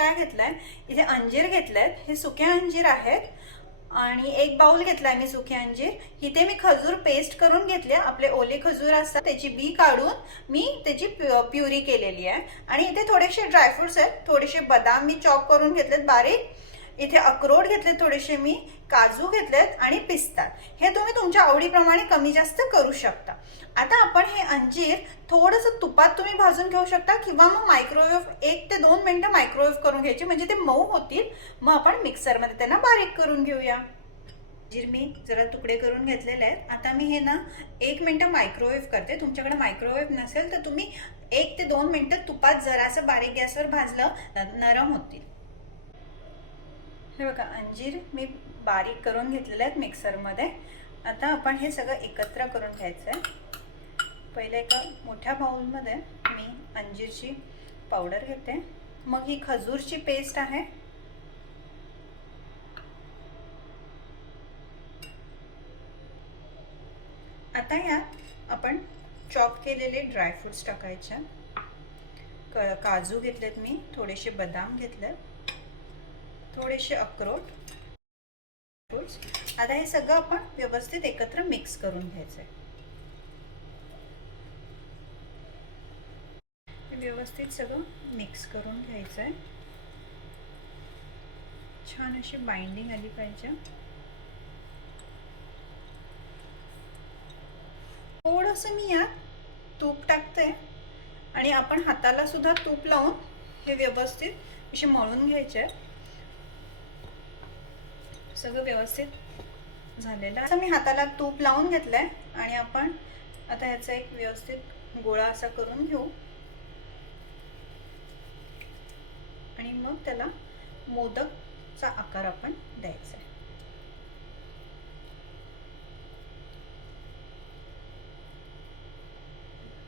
काय घेतलंय, इथे अंजीर घेतलेत, हे सुके अंजीर आहेत आणि एक बाउल घेतलाय मी सुके अंजीर. इथे मी खजूर पेस्ट करून घेतले, आपले ओले खजूर असतात त्याची बी काढून मी त्याची प्युरी केलेली आहे. आणि इथे थोडेसे ड्रायफ्रुट्स आहेत, थोडेसे बदाम मी चॉप करून घेतलेत बारीक, इथे अक्रोड घेतले थोडेसे मी, काजू घेतलेत आणि पिस्ता. हे तुम्ही तुमच्या आवडीप्रमाणे कमी जास्त करू शकता. आता आपण हे अंजीर थोडंसं तुपात तुम्ही भाजून घेऊ शकता किंवा मग मायक्रोवेव्ह 1 ते 2 मिनिटं मायक्रोवेव्ह करून घ्यायचे, म्हणजे ते मऊ होतील. मग आपण मिक्सरमध्ये त्यांना बारीक करून घेऊया. अंजीर मी जरा तुकडे करून घेतलेले आहेत. आता मी हे ना 1 मिनिटं मायक्रोवेव्ह करते. तुमच्याकडे मायक्रोवेव्ह नसेल तर तुम्ही 1 ते 2 मिनिटं तुपात जरासं बारीक गॅसवर भाजलं नरम होतील. हे बघा, अंजीर मी बारीक करून घेतलेले आहेत मिक्सरमध्ये. आता आपण हे सगळं एकत्र करून घ्यायचं आहे. पहिले एका मोठ्या बाउलमध्ये मी अंजीरची पावडर घेते, मग ही खजूरची पेस्ट आहे, आता यात आपण चॉप केलेले ड्रायफ्रुट्स टाकायचे. काजू घेतलेत मी, थोडेसे बदाम घेतलेत, थोडेसे अक्रोड. आता हे सगळं आपण व्यवस्थित एकत्र मिक्स करून घ्यायचंय. व्यवस्थित सगळं मिक्स करून घ्यायचंय. छान अशी बाइंडिंग आली पाहिजे. थोडंसं मी यात तूप टाकते आणि आपण हाताला सुद्धा तूप लावून हे व्यवस्थित असे मळून घ्यायचे. सगळं व्यवस्थित झालेलं आहे. मी हाताला तूप लावून घेतलंय आणि आपण आता ह्याचा एक व्यवस्थित गोळा असा करून घेऊ आणि मग त्याला मोदकचा आकार आपण द्यायचा आहे.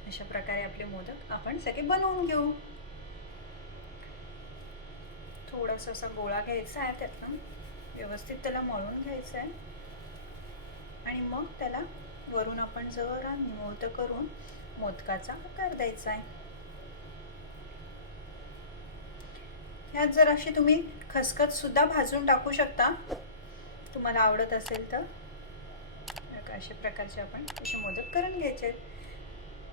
अशा प्रकारे आपले मोदक आपण सगळे बनवून घेऊ. थोडासा असा गोळा घ्यायचा आहे, त्यातनं व्यवस्थित त्याला मळून घ्यायचं आहे आणि मग त्याला वरून आपण जरा निमुळतं करून मोदकाचा आकार द्यायचा आहे. ह्यात जर अशी तुम्ही खसखस सुद्धा भाजून टाकू शकता, तुम्हाला आवडत असेल तर. अशा प्रकारचे आपण असे मोदक करून घ्यायचे.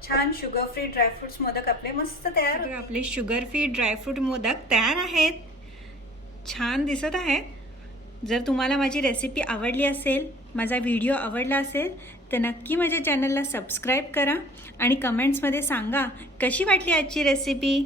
छान शुगर फ्री ड्रायफ्रुट्स मोदक आपले मस्त तयार. आपले शुगर फ्री ड्रायफ्रूट मोदक तयार आहेत. छान दिसत आहे. जर तुम्हाला माझी रेसिपी आवडली असेल, माझा व्हिडिओ आवडला असेल तर नक्की माझ्या चॅनलला सबस्क्राईब करा आणि कमेंट्समध्ये सांगा कशी वाटली आजची रेसिपी.